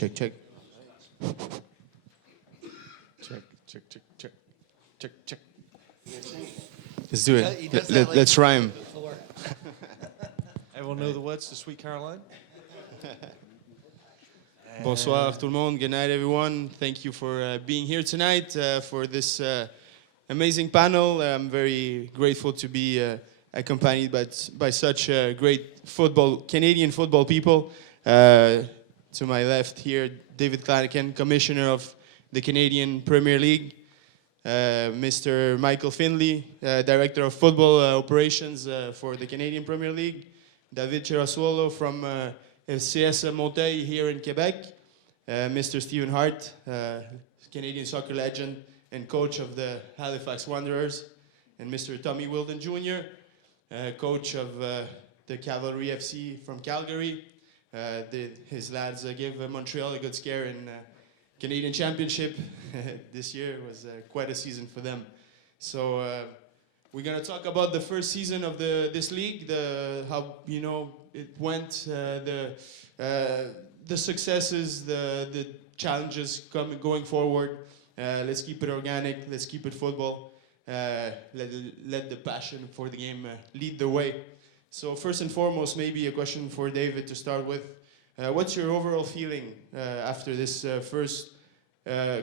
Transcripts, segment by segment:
Check, check. Check, check, check, check. Check, check. Let's do it. Let's rhyme. Everyone know the words to Sweet Caroline? Bonsoir tout le monde. Good night, everyone. Thank you for being here tonight for this amazing panel. I'm very grateful to be accompanied by such great Canadian football people. To my left here, David Clanican, Commissioner of the Canadian Premier League. Mr. Michael Finley, Director of Football Operations for the Canadian Premier League. David Chirasuolo from FCS Montreal here in Quebec. Mr. Stephen Hart, Canadian soccer legend and coach of the Halifax Wanderers. And Mr. Tommy Wilden Jr., coach of the Cavalry FC from Calgary. His lads gave Montreal a good scare in Canadian Championship. This year was quite a season for them. So we're gonna talk about the first season of this league, how it went, the successes, the challenges going forward. Let's keep it organic. Let's keep it football. Let the passion for the game lead the way. So first and foremost, maybe a question for David to start with. What's your overall feeling after this first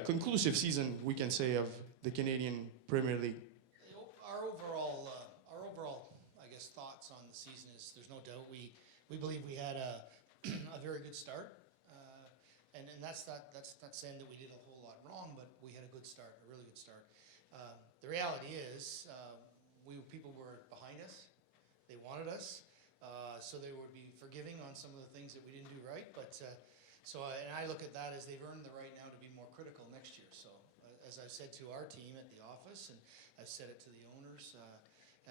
conclusive season, we can say, of the Canadian Premier League? Our overall, I guess, thoughts on the season is there's no doubt we believe we had a very good start, and that's not saying that we did a whole lot wrong, but we had a good start, a really good start. The reality is, people were behind us. They wanted us, so they would be forgiving on some of the things that we didn't do right. But and I look at that as they've earned the right now to be more critical next year. So as I've said to our team at the office, and I've said it to the owners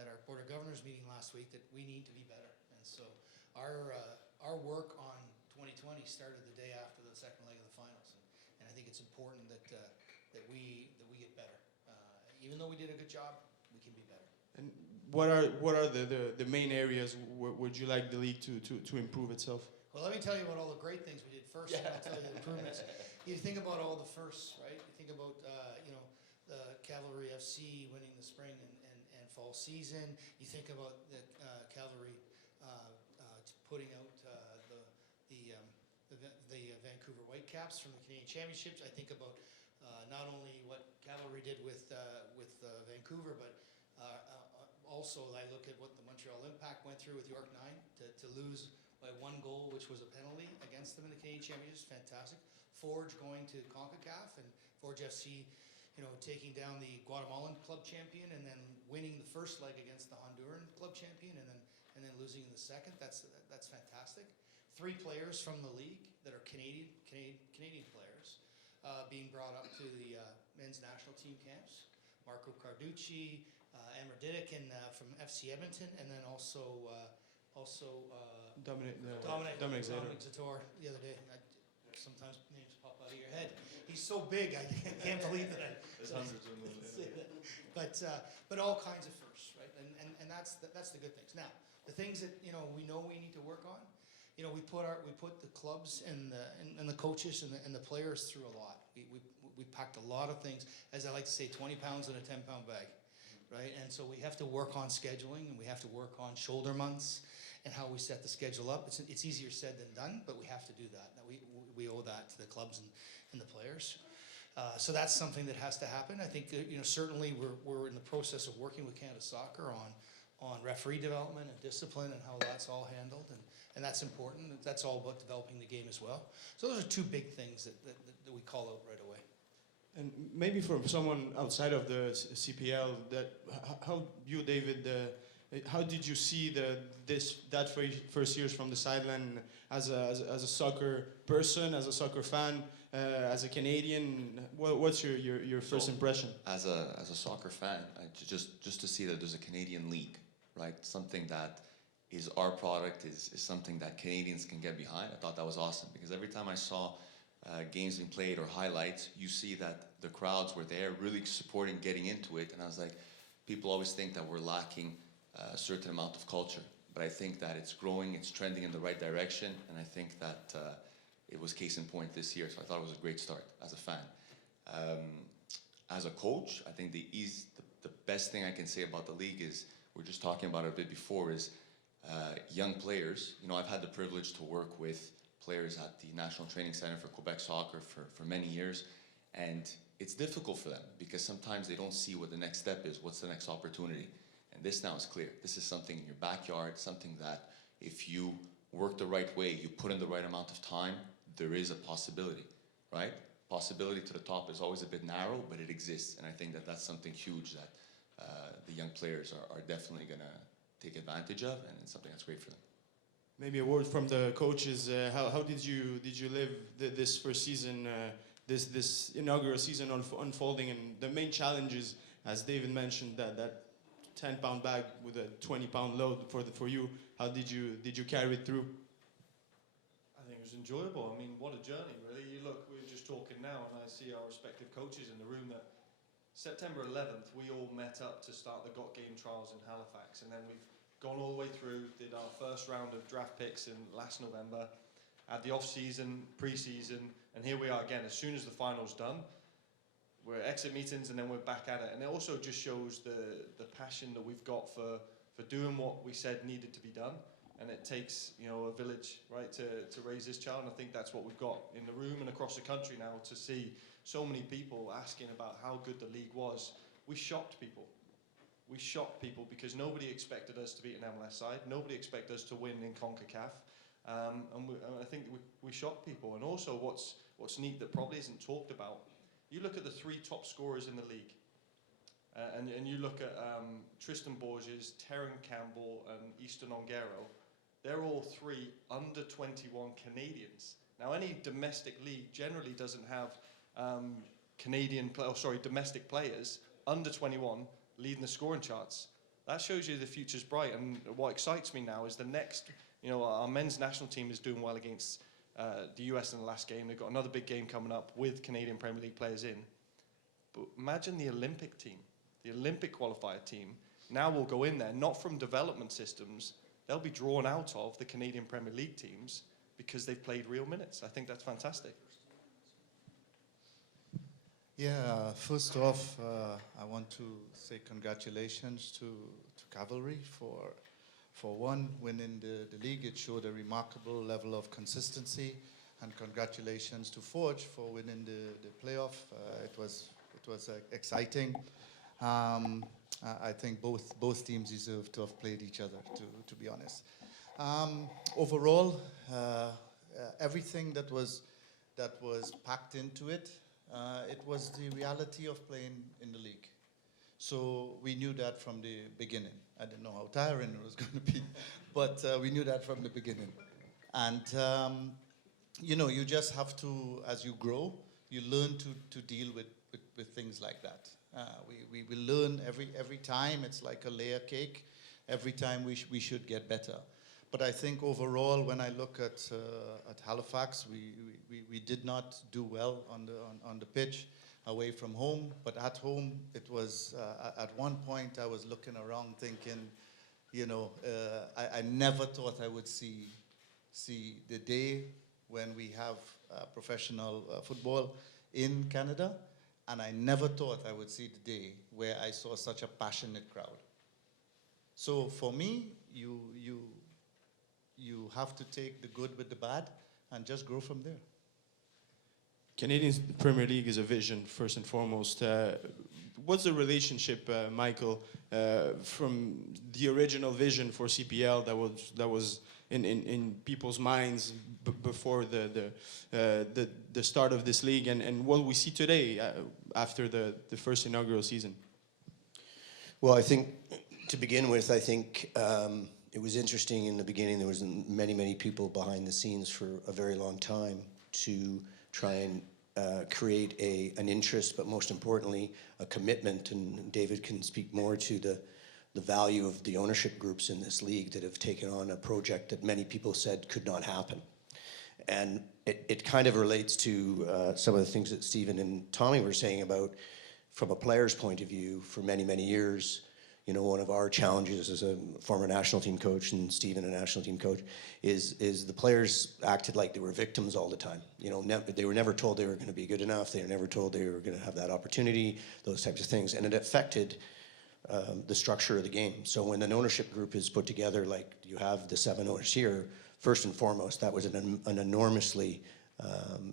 at our Board of Governors meeting last week, that we need to be better. And so our work on 2020 started the day after the second leg of the finals, and I think it's important that we get better. Even though we did a good job, we can be better. And what are the main areas would you like the league to improve itself? Well, let me tell you about all the great things we did first, and I'll tell you the improvements. You think about all the firsts, right? You think about the Cavalry FC winning the spring and fall season. You think about the Cavalry putting out the Vancouver Whitecaps from the Canadian Championships. I think about not only what Cavalry did with Vancouver, but also I look at what the Montreal Impact went through with York 9 to lose by 1 goal, which was a penalty against them in the Canadian Championships. Fantastic. Forge going to CONCACAF, and Forge FC, taking down the Guatemalan club champion and then winning the first leg against the Honduran club champion and then losing in the second. That's fantastic. 3 players from the league that are Canadian players being brought up to the men's national team camps. Marco Carducci, Amber Didick from FC Edmonton, and then also Dominic Zator the other day. Sometimes names pop out of your head. He's so big, I can't believe that. There's hundreds of them. But all kinds of firsts, right? And that's the good things. Now, the things that we need to work on. We put the clubs and the coaches and the players through a lot. We packed a lot of things, as I like to say, 20 pounds in a 10-pound bag, right? And so we have to work on scheduling, and we have to work on shoulder months and how we set the schedule up. It's easier said than done, but we have to do that. We owe that to the clubs and the players. So that's something that has to happen. I think certainly we're in the process of working with Canada Soccer on referee development and discipline and how that's all handled, and that's important. That's all about developing the game as well. So those are 2 big things that we call out right away. And maybe from someone outside of the CPL, how you, David, how did you see that first years from the sideline as a soccer person, as a soccer fan, as a Canadian? What's your first impression? As a soccer fan, just to see that there's a Canadian league, right? Something that is our product, is something that Canadians can get behind. I thought that was awesome, because every time I saw games being played or highlights, you see that the crowds were there really supporting, getting into it. And I was like, people always think that we're lacking a certain amount of culture, but I think that it's growing, it's trending in the right direction, and I think that it was case in point this year. So I thought it was a great start as a fan. As a coach, I think the best thing I can say about the league is, we're just talking about it a bit before, is young players. You know, I've had the privilege to work with players at the National Training Center for Quebec Soccer for many years, and it's difficult for them because sometimes they don't see what the next step is, what's the next opportunity. And this now is clear. This is something in your backyard, something that if you work the right way, you put in the right amount of time, there is a possibility, right? Possibility to the top is always a bit narrow, but it exists. And I think that that's something huge that the young players are definitely going to take advantage of, and it's something that's great for them. Maybe a word from the coaches. How did you live this first season, this inaugural season unfolding, and the main challenges, as David mentioned, that 10-pound bag with a 20-pound load for you. How did you carry it through? I think it was enjoyable. I mean, what a journey, really. You look, we were just talking now, and I see our respective coaches in the room. That September 11th, we all met up to start the Got Game trials in Halifax, and then we've gone all the way through, did our first round of draft picks in last November, had the off-season, pre-season, and here we are again. As soon as the final's done, we're at exit meetings, and then we're back at it. And it also just shows the passion that we've got for doing what we said needed to be done. And it takes, you know, a village, right, to raise this child. And I think that's what we've got in the room and across the country now, to see so many people asking about how good the league was. We shocked people. We shocked people because nobody expected us to beat an MLS side. Nobody expected us to win in CONCACAF. And I think we shocked people. And also what's neat that probably isn't talked about, you look at the 3 top scorers in the league, and you look at Tristan Borges, Terran Campbell, and Easton Ongaro. They're all 3 under 21 Canadians. Now, any domestic league generally doesn't have domestic players under 21 leading the scoring charts. That shows you the future's bright. And what excites me now is the next, you know, our men's national team is doing well against the US in the last game. They've got another big game coming up with Canadian Premier League players in. But imagine the Olympic team, the Olympic qualifier team. Now will go in there, not from development systems. They'll be drawn out of the Canadian Premier League teams because they've played real minutes. I think that's fantastic. Yeah, first off, I want to say congratulations to Cavalry for one, winning the league. It showed a remarkable level of consistency, and congratulations to Forge for winning the playoff. It was exciting. I think both teams deserve to have played each other, to be honest. Overall, everything that was packed into it, it was the reality of playing in the league. So we knew that from the beginning. I didn't know how tiring it was going to be, but we knew that from the beginning. And you know, you just have to, as you grow, you learn to deal with things like that. We learn every time. It's like a layer cake. Every time we should get better. But I think overall, when I look at Halifax, we did not do well on the pitch away from home. But at home, it was at one point I was looking around thinking, you know, I never thought I would see the day when we have professional football in Canada, and I never thought I would see the day where I saw such a passionate crowd. So for me, you have to take the good with the bad and just grow from there. Canadian Premier League is a vision, first and foremost. What's the relationship, Michael, from the original vision for CPL that was in people's minds before the start of this league, and what we see today after the first inaugural season? Well, I think to begin with, I think it was interesting in the beginning. There was many people behind the scenes for a very long time to try and create an interest, but most importantly, a commitment. And David can speak more to the value of the ownership groups in this league that have taken on a project that many people said could not happen. And it kind of relates to some of the things that Stephen and Tommy were saying about, from a player's point of view, for many years, you know, one of our challenges as a former national team coach and Stephen a national team coach is the players acted like they were victims all the time. You know, they were never told they were going to be good enough. They were never told they were going to have that opportunity, those types of things. And it affected the structure of the game. So when an ownership group is put together, like you have the 7 owners here, first and foremost, that was an enormously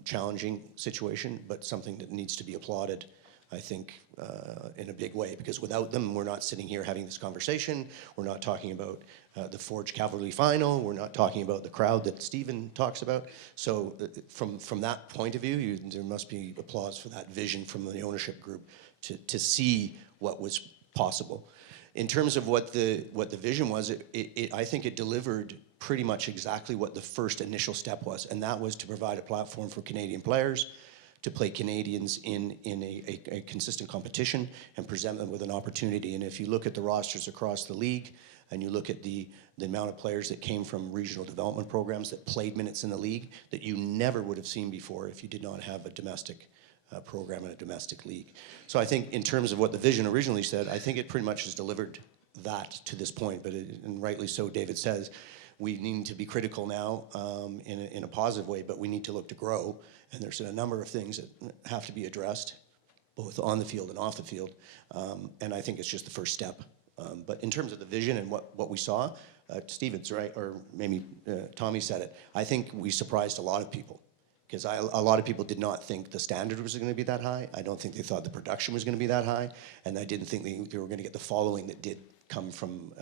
challenging situation, but something that needs to be applauded, I think, in a big way, because without them, we're not sitting here having this conversation. We're not talking about the Forge Cavalry final. We're not talking about the crowd that Stephen talks about. So from that point of view, there must be applause for that vision from the ownership group to see what was possible. In terms of what the vision was, I think it delivered pretty much exactly what the first initial step was, and that was to provide a platform for Canadian players to play Canadians in a consistent competition and present them with an opportunity. And if you look at the rosters across the league, and you look at the amount of players that came from regional development programs that played minutes in the league that you never would have seen before if you did not have a domestic program in a domestic league. So I think in terms of what the vision originally said, I think it pretty much has delivered that to this point. But and rightly so, David says, we need to be critical now in a positive way, but we need to look to grow. And there's a number of things that have to be addressed, both on the field and off the field. And I think it's just the first step. But in terms of the vision and what we saw, Stephen's right, or maybe Tommy said it, I think we surprised a lot of people. Because a lot of people did not think the standard was going to be that high. I don't think they thought the production was going to be that high, and I didn't think they were going to get the following that did come from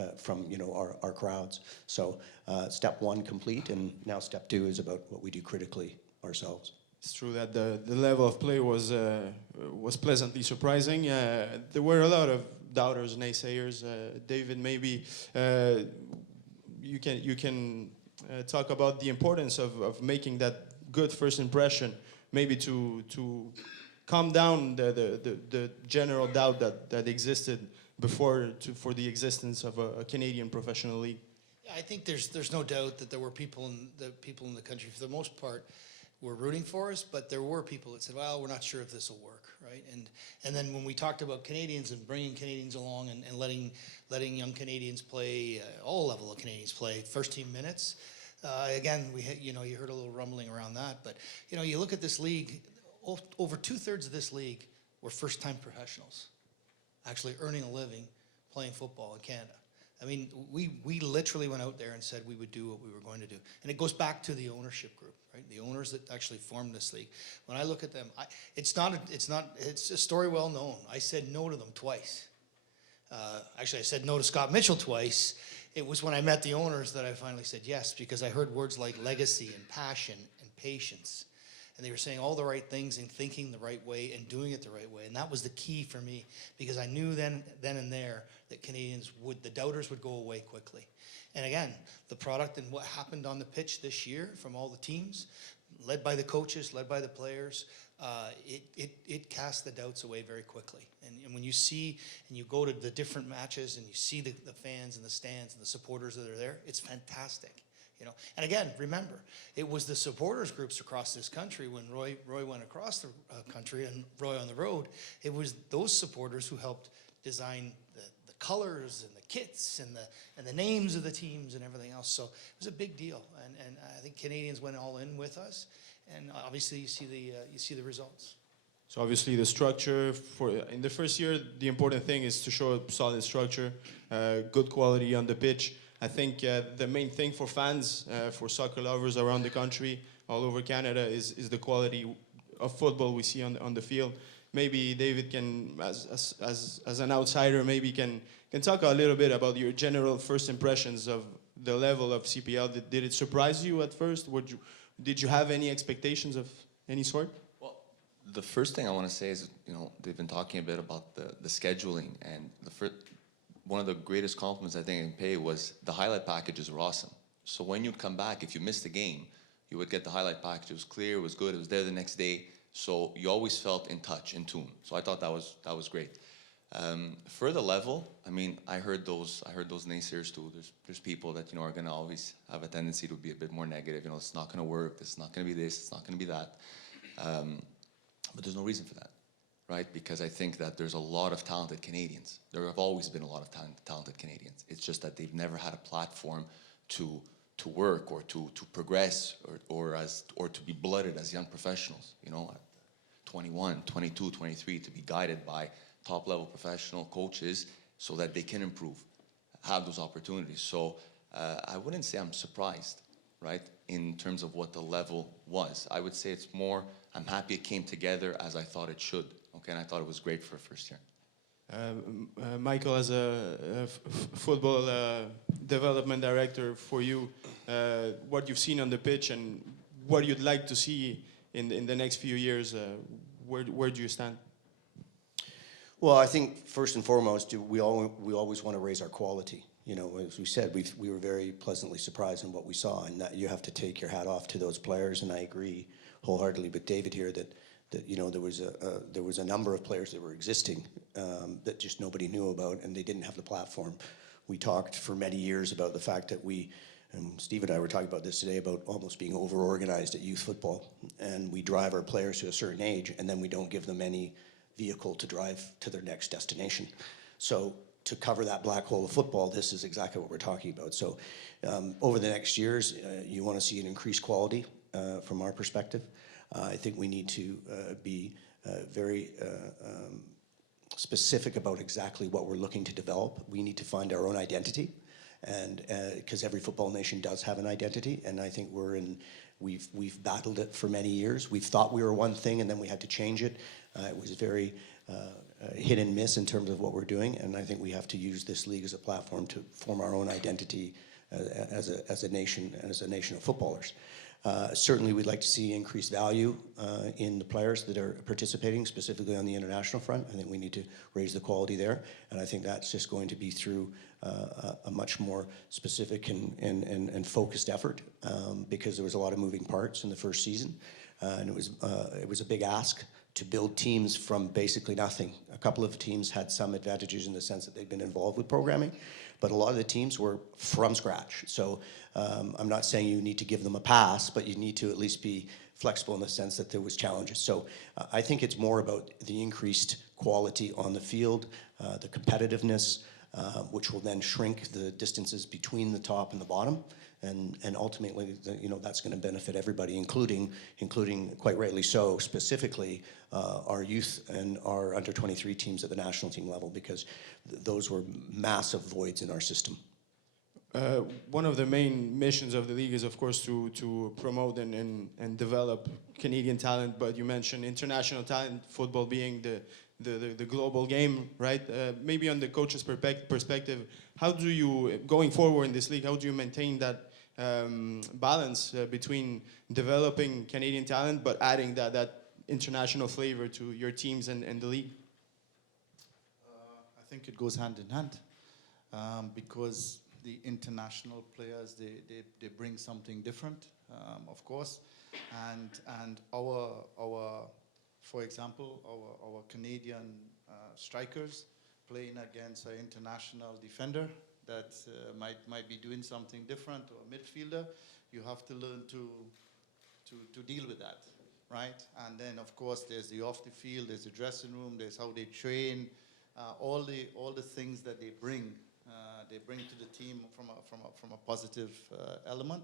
you know, our crowds. So step 1 complete, and now step 2 is about what we do critically ourselves. It's true that the level of play was pleasantly surprising. There were a lot of doubters, naysayers. David, maybe you can talk about the importance of making that good first impression, maybe to calm down the general doubt that existed before for the existence of a Canadian professional league. Yeah, I think there's no doubt that there were people in the country, for the most part, were rooting for us, but there were people that said, well, we're not sure if this will work, right? And then when we talked about Canadians and bringing Canadians along and letting young Canadians play, all level of Canadians play first team minutes, again, you know, you heard a little rumbling around that, but you know, you look at this league, over 2/3 of this league were first-time professionals, actually earning a living playing football in Canada. I mean, we literally went out there and said we would do what we were going to do, and it goes back to the ownership group, right? The owners that actually formed this league. When I look at them, it's a story well known. I said no to them twice. Actually, I said no to Scott Mitchell twice. It was when I met the owners that I finally said yes, because I heard words like legacy and passion and patience. And they were saying all the right things and thinking the right way and doing it the right way. And that was the key for me, because I knew then and there that the doubters would go away quickly. And again, the product and what happened on the pitch this year from all the teams, led by the coaches, led by the players, it cast the doubts away very quickly. And when you see and you go to the different matches and you see the fans and the stands and the supporters that are there, it's fantastic. You know, and again, remember, it was the supporters groups across this country when Roy went across the country and Roy on the road. It was those supporters who helped design the colors and the kits and the names of the teams and everything else. So it was a big deal, and I think Canadians went all in with us. And obviously, you see the results. So obviously, the structure in the first year, the important thing is to show a solid structure, good quality on the pitch. I think the main thing for fans, for soccer lovers around the country, all over Canada, is the quality of football we see on the field. Maybe David can, as an outsider, maybe can talk a little bit about your general first impressions of the level of CPL. Did it surprise you at first? Did you have any expectations of any sort? Well, the first thing I want to say is, you know, they've been talking a bit about the scheduling, and one of the greatest compliments I think I can pay was the highlight packages were awesome. So when you'd come back, if you missed a game, you would get the highlight package. It was clear, it was good, it was there the next day. So you always felt in touch, in tune. So I thought that was great. For the level, I mean, I heard those naysayers too. There's people that, you know, are going to always have a tendency to be a bit more negative. You know, it's not going to work. This is not going to be this. It's not going to be that. But there's no reason for that, right? Because I think that there's a lot of talented Canadians. There have always been a lot of talented Canadians. It's just that they've never had a platform to work or to progress or to be blooded as young professionals, you know, at 21, 22, 23, to be guided by top level professional coaches so that they can improve, have those opportunities. So I wouldn't say I'm surprised, right, in terms of what the level was. I would say it's more, I'm happy it came together as I thought it should, okay, and I thought it was great for a first year. Michael, as a football development director for you, what you've seen on the pitch and what you'd like to see in the next few years, where do you stand? Well, I think first and foremost, we always want to raise our quality. You know, as we said, we were very pleasantly surprised in what we saw, and that you have to take your hat off to those players. And I agree wholeheartedly with David here that you know there was a number of players that were existing that just nobody knew about, and they didn't have the platform. We talked for many years about the fact that and Steve and I were talking about this today, about almost being over-organized at youth football, and we drive our players to a certain age, and then we don't give them any vehicle to drive to their next destination. So to cover that black hole of football, this is exactly what we're talking about. So over the next years, you want to see an increased quality from our perspective. I think we need to be very specific about exactly what we're looking to develop. We need to find our own identity, and because every football nation does have an identity, and I think we've battled it for many years. We've thought we were one thing, and then we had to change it. It was very hit and miss in terms of what we're doing, and I think we have to use this league as a platform to form our own identity as a nation of footballers. Certainly, we'd like to see increased value in the players that are participating, specifically on the international front. I think we need to raise the quality there, and I think that's just going to be through a much more specific and focused effort, because there was a lot of moving parts in the first season, and it was a big ask to build teams from basically nothing. A couple of teams had some advantages in the sense that they'd been involved with programming, but a lot of the teams were from scratch. So I'm not saying you need to give them a pass, but you need to at least be flexible in the sense that there was challenges. So I think it's more about the increased quality on the field, the competitiveness, which will then shrink the distances between the top and the bottom. And ultimately, you know, that's going to benefit everybody, including quite rightly so, specifically our youth and our under-23 teams at the national team level, because those were massive voids in our system. One of the main missions of the league is, of course, to promote and develop Canadian talent, but you mentioned international talent, football being the global game, right? Maybe on the coach's perspective, how do you, going forward in this league, how do you maintain that balance between developing Canadian talent but adding that international flavor to your teams and the league? I think it goes hand in hand, because the international players, they bring something different, of course, and our for example, our Canadian strikers playing against an international defender that might be doing something different, or a midfielder, you have to learn to deal with that, right? And then of course there's the off the field, there's the dressing room, there's how they train, all the things that they bring to the team from a positive element.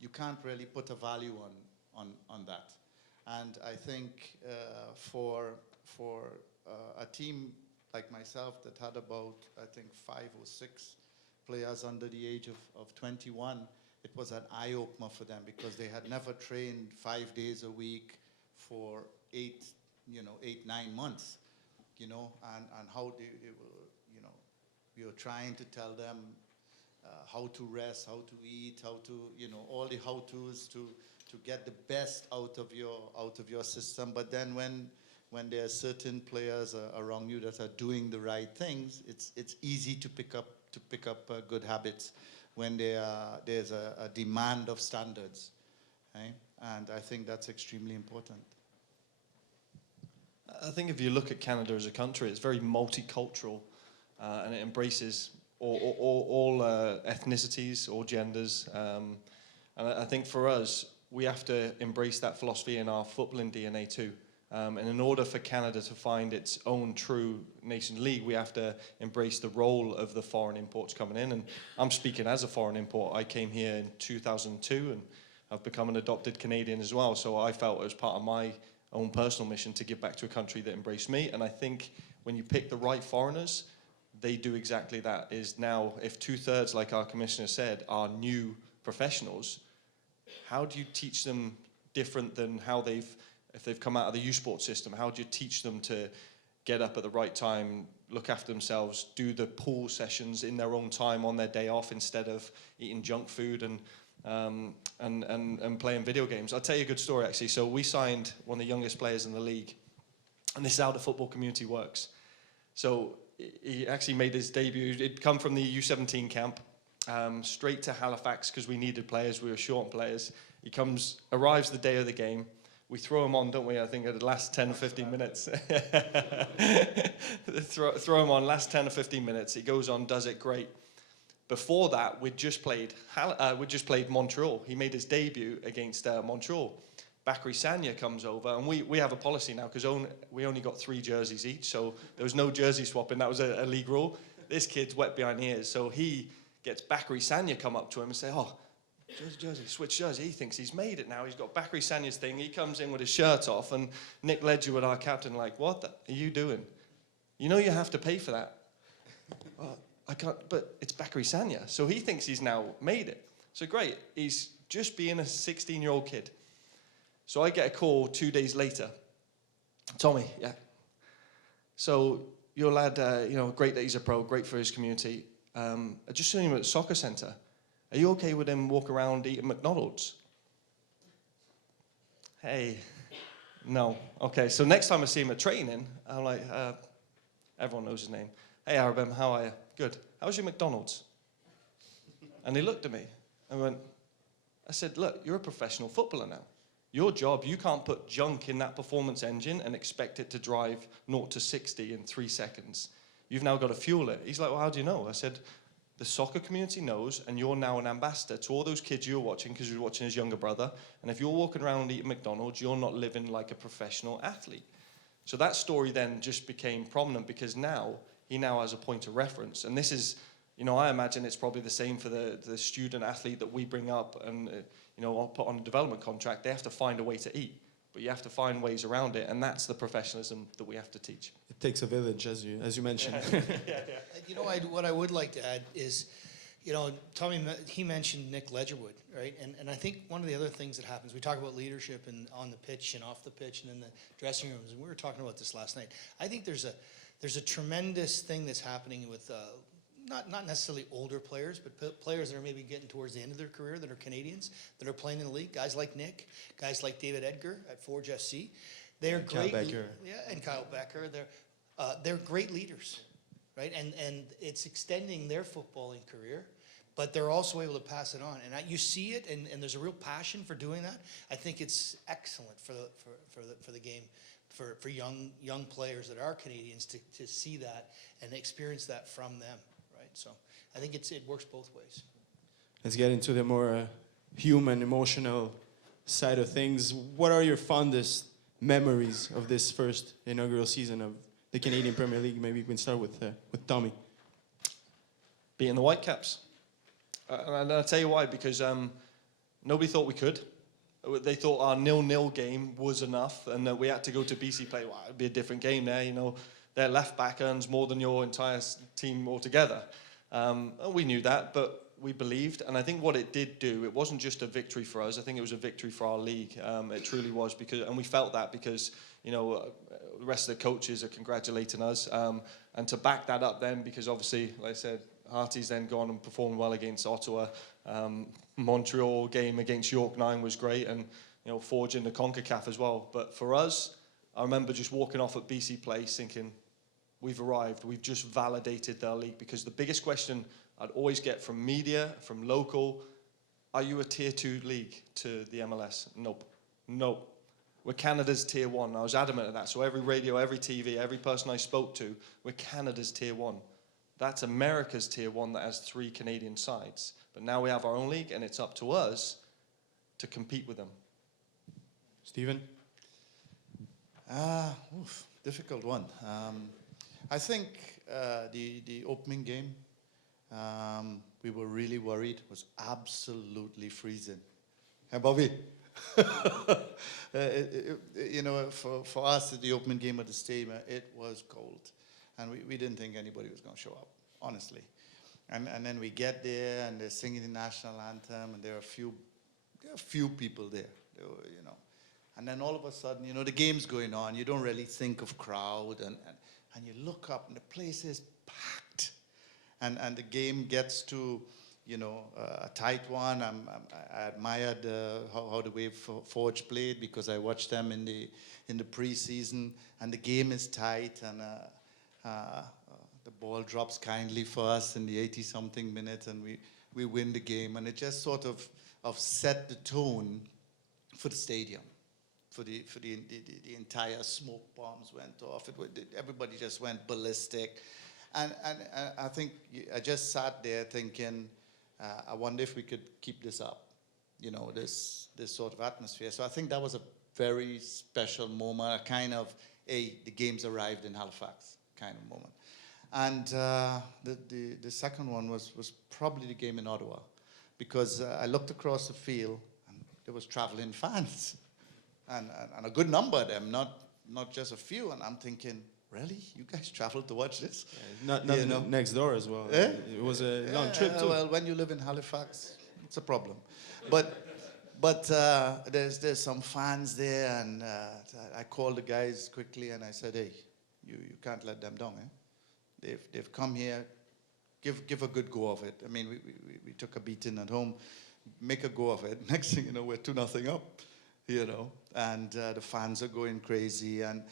You can't really put a value on that. And I think for a team like myself that had about, I think, 5 or 6 players under the age of 21, it was an eye-opener for them, because they had never trained 5 days a week for 8, 9 months, and how they were, we were trying to tell them how to rest, how to eat, how to, all the how-tos to get the best out of your system. But then when there are certain players around you that are doing the right things, it's easy to pick up good habits when there's a demand of standards, right? And I think that's extremely important. I think if you look at Canada as a country, it's very multicultural, and it embraces all ethnicities, all genders. And I think for us, we have to embrace that philosophy in our footballing DNA too. And in order for Canada to find its own true nation league, we have to embrace the role of the foreign imports coming in. And I'm speaking as a foreign import. I came here in 2002 and I've become an adopted Canadian as well. So I felt it was part of my own personal mission to give back to a country that embraced me. And I think when you pick the right foreigners, they do exactly that. Is now, if 2/3, like our commissioner said, are new professionals, how do you teach them different than how if they've come out of the U Sport system, how do you teach them to get up at the right time, look after themselves, do the pool sessions in their own time on their day off instead of eating junk food and playing video games? I'll tell you a good story, actually. So we signed one of the youngest players in the league, and this is how the football community works. So he actually made his debut. He'd come from the U17 camp, straight to Halifax because we needed players. We were short on players. He arrives the day of the game. We throw him on, don't we? I think at the last 10 or 15 minutes. throw him on, last 10 or 15 minutes. He goes on, does it great. Before that, we'd just played Montreal. He made his debut against Montreal. Bakary Sagna comes over, and we have a policy now because we only got 3 jerseys each, so there was no jersey swapping. That was a league rule. This kid's wet behind the ears, so he gets Bakary Sagna come up to him and say, "Oh, jersey, switch jersey." He thinks he's made it now. He's got Bakary Sagna's thing. He comes in with his shirt off, and Nick Ledgerwood, our captain, like, "What are you doing? You know you have to pay for that." I can't, but it's Bakary Sagna. So he thinks he's now made it. So great, he's just being a 16-year-old kid. So I get a call 2 days later. "Tommy, yeah. So your lad, great that he's a pro, great for his community. I just saw him at the soccer centre. Are you okay with him walk around eating McDonald's?" Hey, no. Okay, so next time I see him at training, I'm like, everyone knows his name. "Hey, Arabem, how are you?" "Good. How's your McDonald's?" And he looked at me and I said, "Look, you're a professional footballer now. Your job, you can't put junk in that performance engine and expect it to drive 0 to 60 in 3 seconds. You've now got to fuel it." He's like, "Well, how do you know?" I said, "The soccer community knows, and you're now an ambassador to all those kids you're watching because you're watching his younger brother. And if you're walking around eating McDonald's, you're not living like a professional athlete." So that story then just became prominent because he now has a point of reference. And this is, I imagine it's probably the same for the student athlete that we bring up and, I'll put on a development contract. They have to find a way to eat, but you have to find ways around it. And that's the professionalism that we have to teach. It takes a village, as you mentioned. Yeah. What I would like to add is, Tommy, he mentioned Nick Ledgerwood, right? And I think one of the other things that happens, we talk about leadership and on the pitch and off the pitch and in the dressing rooms, and we were talking about this last night. I think there's a tremendous thing that's happening with not necessarily older players, but players that are maybe getting towards the end of their career that are Canadians, that are playing in the league. Guys like Nick, guys like David Edgar at Forge FC. They're great. Kyle Becker. Yeah, and Kyle Becker. They're great leaders, right? And it's extending their footballing career, but they're also able to pass it on. And you see it, and there's a real passion for doing that. I think it's excellent for the game. For young players that are Canadians to see that and experience that from them, right? So I think it works both ways. Let's get into the more human, emotional side of things. What are your fondest memories of this first inaugural season of the Canadian Premier League? Maybe we can start with Tommy. Beating the Whitecaps. And I'll tell you why, because nobody thought we could. They thought our 0-0 game was enough and that we had to go to BC play. Well, it'd be a different game there, Their left back earns more than your entire team altogether. We knew that, but we believed. And I think what it did do, it wasn't just a victory for us. I think it was a victory for our league. It truly was, and we felt that because, the rest of the coaches are congratulating us. And to back that up then, because obviously, like I said, Harty's then gone and performed well against Ottawa. Montreal game against York 9 was great, and forging the CONCACAF as well. But for us, I remember just walking off at BC Place thinking, we've arrived, we've just validated their league. Because the biggest question I'd always get from media, from local, are you a tier 2 league to the MLS? Nope. We're Canada's tier 1. I was adamant of that. So every radio, every TV, every person I spoke to, we're Canada's tier 1. That's America's tier 1 that has 3 Canadian sides. But now we have our own league, and it's up to us to compete with them. Stephen? Difficult one. I think the opening game, we were really worried. It was absolutely freezing. Hey, Bobby? You know, for us, at the opening game of the stadium, it was cold. And we didn't think anybody was going to show up, honestly. And then we get there, and they're singing the national anthem, and there are a few people there, you know. And then all of a sudden, you know, the game's going on. You don't really think of crowd, and you look up, and the place is packed. And the game gets to, you know, a tight one. I admired how the way Forge played, because I watched them in the preseason, and the game is tight, and the ball drops kindly for us in the 80-something minute, and we win the game, and it just sort of set the tone for the stadium, for the entire smoke bombs went off. Everybody just went ballistic, and I think I just sat there thinking, I wonder if we could keep this up, you know, this sort of atmosphere. So I think that was a very special moment, a kind of, hey, the game's arrived in Halifax kind of moment. And the second one was probably the game in Ottawa, because I looked across the field, and there was traveling fans, and a good number of them, not just a few. And I'm thinking, really, you guys traveled to watch this? Not You know? next door as well. Eh? It was a long trip too. Well, when you live in Halifax, it's a problem. But there's some fans there, and I called the guys quickly, and I said, hey, you can't let them down, eh? They've come here, give a good go of it. I mean, we took a beating at home, make a go of it. Next thing you know, we're 2-0 up, you know, and the fans are going crazy, and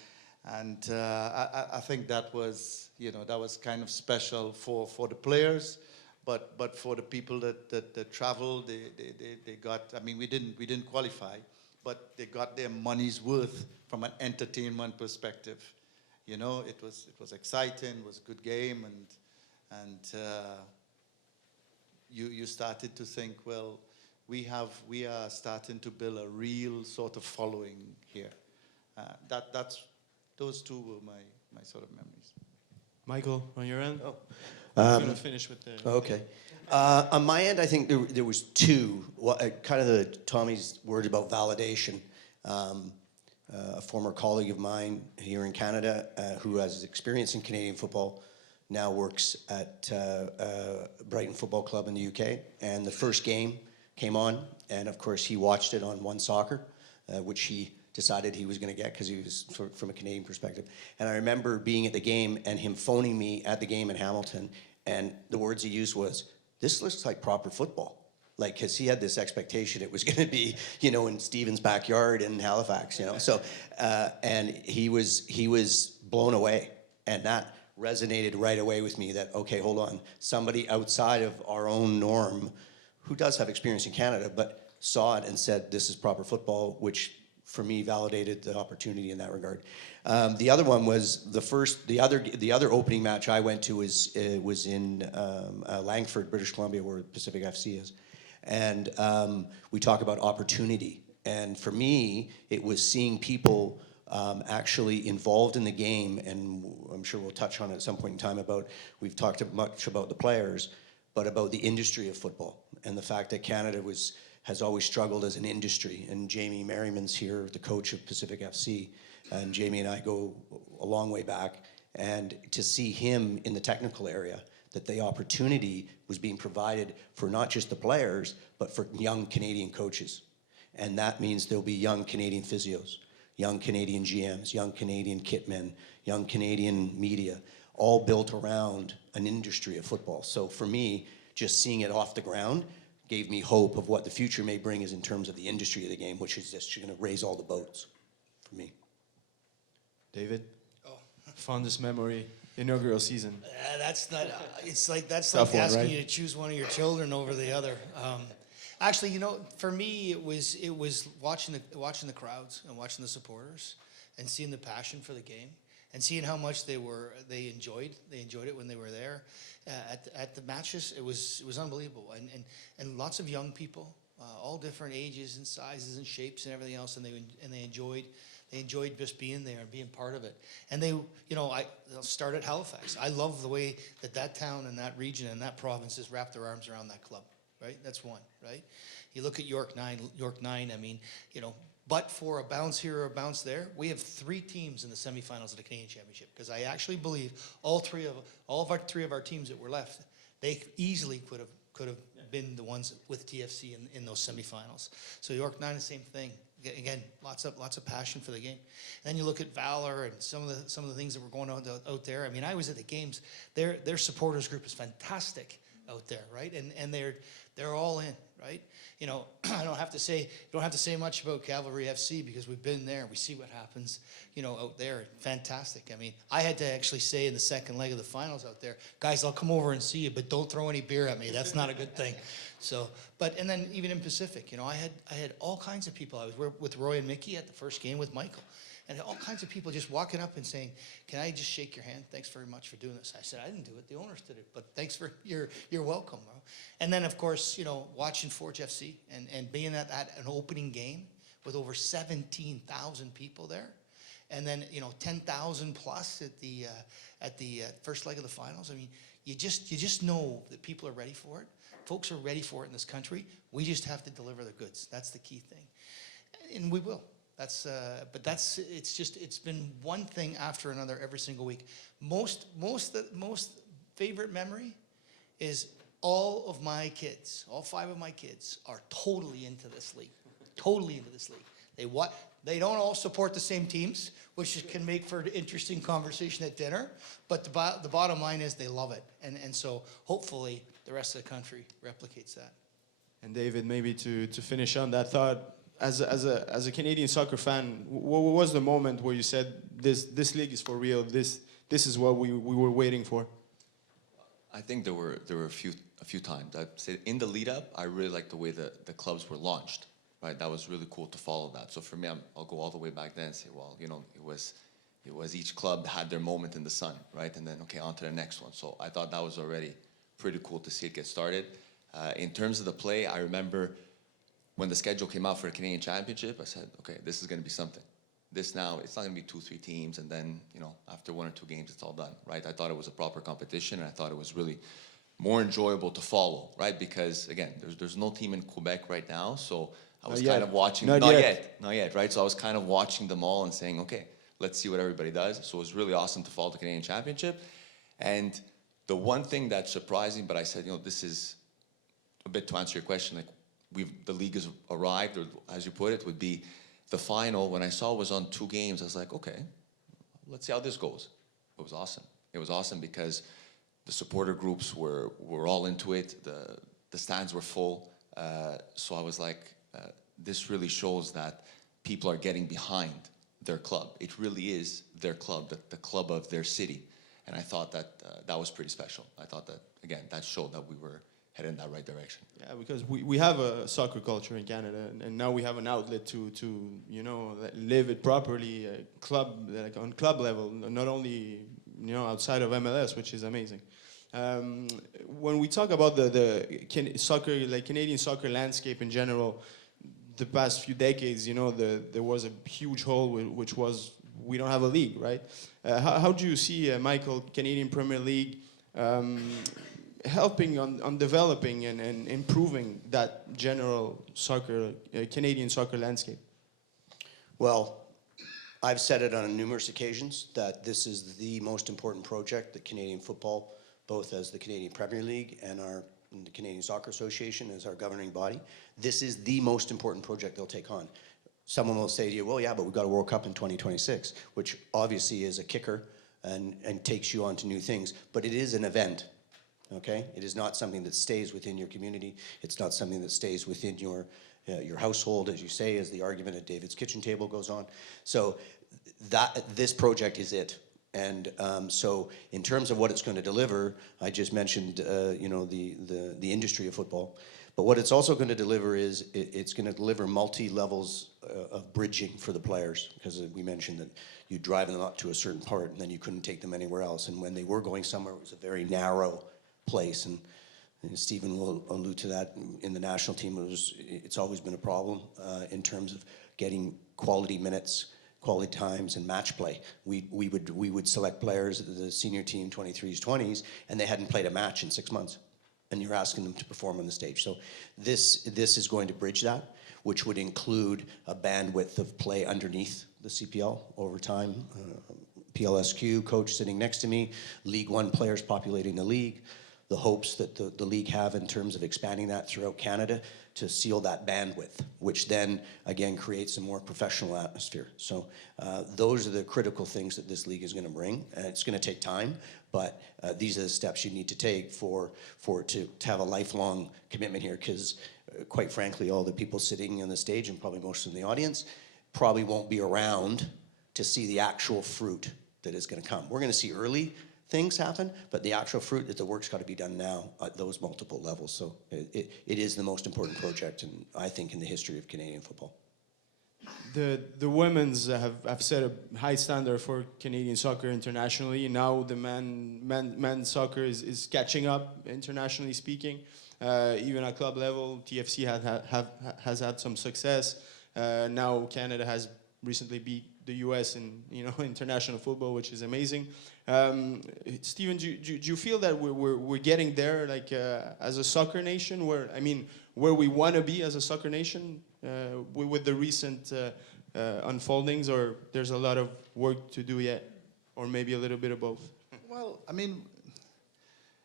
I think that was, you know, that was kind of special for the players, but for the people that traveled, they got. I mean, we didn't qualify, but they got their money's worth from an entertainment perspective. You know, it was exciting, it was a good game, and you started to think, well, we are starting to build a real sort of following here. Those two were my sort of memories. Michael, on your end? I'm going to finish with the... Okay. On my end, I think there was two. Kind of Tommy's word about validation. A former colleague of mine here in Canada who has experience in Canadian football now works at Brighton Football Club in the UK. And the first game came on, and of course he watched it on OneSoccer, which he decided he was going to get because he was from a Canadian perspective. And I remember being at the game and him phoning me at the game in Hamilton, and the words he used was, "This looks like proper football." Like, because he had this expectation it was going to be, you know, in Stephen's backyard in Halifax, you know. So, and he was blown away, and that resonated right away with me. That, okay, hold on, somebody outside of our own norm, who does have experience in Canada, but saw it and said, "This is proper football," which for me validated the opportunity in that regard. The other one was the other opening match I went to was in Langford, British Columbia, where Pacific FC is. And we talk about opportunity. And for me, it was seeing people actually involved in the game, and I'm sure we'll touch on it at some point in time we've talked much about the players, but about the industry of football and the fact that Canada has always struggled as an industry. And Jamie Merriman's here, the coach of Pacific FC, and Jamie and I go a long way back. And to see him in the technical area, that the opportunity was being provided for not just the players, but for young Canadian coaches. And that means there'll be young Canadian physios, young Canadian GMs, young Canadian kitmen, young Canadian media, all built around an industry of football. So for me, just seeing it off the ground gave me hope of what the future may bring is in terms of the industry of the game, which is just going to raise all the boats for me. David? Fondest memory, inaugural season. That's not. It's like that's Tough like one, asking right? you to choose one of your children over the other. Actually, you know, for me, it was watching the crowds and watching the supporters and seeing the passion for the game and seeing how much they enjoyed it when they were there at the matches. It was unbelievable, and lots of young people, all different ages and sizes and shapes and everything else, and they enjoyed They enjoyed just being there and being part of it. And they'll start at Halifax. I love the way that town and that region and that province has wrapped their arms around that club, right? That's one, right? You look at York 9, I mean, but for a bounce here or a bounce there, we have 3 teams in the semifinals of the Canadian Championship, because I actually believe all three of our teams that were left, they easily could have been the ones with TFC in those semifinals. So York 9, the same thing. Again, lots of passion for the game. And then you look at Valor and some of the things that were going on out there. I mean, I was at the games. Their supporters group is fantastic out there, right? And they're all in, right? I don't have to say much about Cavalry FC, because we've been there. We see what happens, out there. Fantastic. I mean, I had to actually say in the second leg of the finals out there, guys, I'll come over and see you, but don't throw any beer at me. That's not a good thing. So, and then even in Pacific, I had all kinds of people. I was with Roy and Mickey at the first game with Michael. And all kinds of people just walking up and saying, "Can I just shake your hand? Thanks very much for doing this." I said, "I didn't do it. The owners did it. But thanks for you're welcome." Bro. And then of course, watching Forge FC and being at an opening game with over 17,000 people there, and then 10,000 plus at the first leg of the finals. I mean, you just know that people are ready for it. Folks are ready for it in this country. We just have to deliver the goods. That's the key thing, and we will. It's been one thing after another every single week. Most favorite memory is all 5 of my kids are totally into this league. Totally into this league. They don't all support the same teams, which can make for an interesting conversation at dinner, but the bottom line is they love it. And so hopefully the rest of the country replicates that. And David, maybe to finish on that thought, as a Canadian soccer fan, what was the moment where you said, this league is for real, this is what we were waiting for? I think there were a few times. I'd say in the lead up, I really liked the way the clubs were launched. Right, that was really cool to follow that. So for me, I'll go all the way back then and say, well, it was each club had their moment in the sun, right? And then okay, on to the next one. So I thought that was already pretty cool to see it get started. In terms of the play, I remember when the schedule came out for the Canadian Championship, I said, okay, this is going to be something. This now, it's not going to be 2-3 teams, and then, after 1 or 2 games, it's all done, right? I thought it was a proper competition, and I thought it was really more enjoyable to follow, right? Because, again, there's no team in Quebec right now, so I was kind of watching. Not yet, right? So I was kind of watching them all and saying, okay, let's see what everybody does. So it was really awesome to follow the Canadian Championship. And the one thing that's surprising, but I said, this is a bit to answer your question, like, the league has arrived, or as you put it, would be the final. When I saw it was on 2 games, I was like, okay, let's see how this goes. It was awesome. It was awesome because the supporter groups were all into it. The stands were full. So I was like, this really shows that people are getting behind their club. It really is their club, the club of their city. And I thought that that was pretty special. I thought that, again, that showed that we were headed in that right direction. Yeah, because we have a soccer culture in Canada, and now we have an outlet to live it properly, like on club level, not only outside of MLS, which is amazing. When we talk about the Canadian soccer landscape in general, the past few decades, there was a huge hole, which was we don't have a league, right? How do you see, Michael, Canadian Premier League helping on developing and improving that general Canadian soccer landscape? Well, I've said it on numerous occasions that this is the most important project that Canadian football, both as the Canadian Premier League and the Canadian Soccer Association as our governing body, this is the most important project they'll take on. Someone will say to you, well, yeah, but we've got a World Cup in 2026, which obviously is a kicker and takes you on to new things, but it is an event. Okay, it is not something that stays within your community. It's not something that stays within your household, as you say, as the argument at David's kitchen table goes on. So this project is it. And so in terms of what it's going to deliver, I just mentioned the industry of football. But what it's also going to deliver is it's going to deliver multi-levels of bridging for the players, because we mentioned that you drive them up to a certain part and then you couldn't take them anywhere else. And when they were going somewhere, it was a very narrow place, and Stephen will allude to that. In the national team, it's always been a problem in terms of getting quality minutes, quality times and match play. We would select players, the senior team, 23s, 20s, and they hadn't played a match in 6 months. And you're asking them to perform on the stage. So this is going to bridge that, which would include a bandwidth of play underneath the CPL over time. PLSQ coach sitting next to me, League One players populating the league, the hopes that the league have in terms of expanding that throughout Canada to seal that bandwidth, which then again creates a more professional atmosphere. So those are the critical things that this league is going to bring. It's going to take time, but these are the steps you need to take for to have a lifelong commitment here, because quite frankly, all the people sitting on the stage and probably most of the audience probably won't be around to see the actual fruit that is going to come. We're going to see early things happen, but the actual fruit is the work's got to be done now at those multiple levels. So it is the most important project, and I think, in the history of Canadian football. The women's have set a high standard for Canadian soccer internationally. Now the men's soccer is catching up, internationally speaking. Even at club level, TFC has had some success. Now Canada has recently beat the US in international football, which is amazing. Steven, do you feel that we're getting there, like as a soccer nation, where we want to be as a soccer nation with the recent unfoldings, or there's a lot of work to do yet, or maybe a little bit of both? Well, I mean,